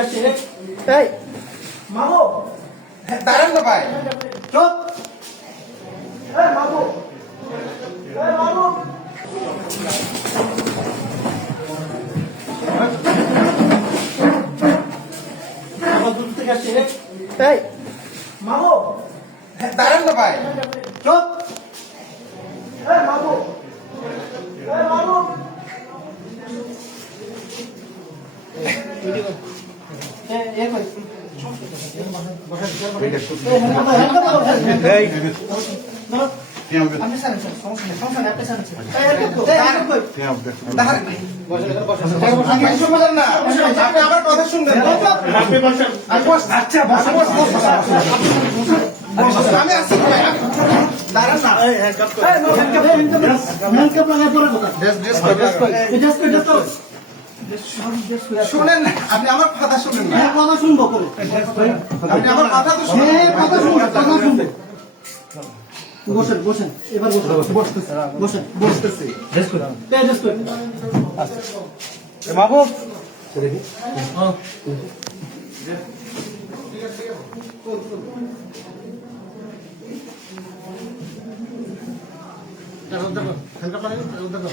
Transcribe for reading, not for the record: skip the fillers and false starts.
এই মামু দাঁড়ান না ভাই। চুপ মামু মামু এই মামু দাঁড়ান না ভাই। চুপ মামু মামু আপনি আমার কথা শুনবেন। আমি আসছি ভাই। দাঁড়ান না। শুনেন না, আপনি আমার কথা শুনেন না। কথা শুনবো করে আপনি আমার কথা তো শুনেন। কথা শুনবো কথা শুনবে বসেন বসেন এবার বসেন বসেন বসতেছি। মাহবুব দেখো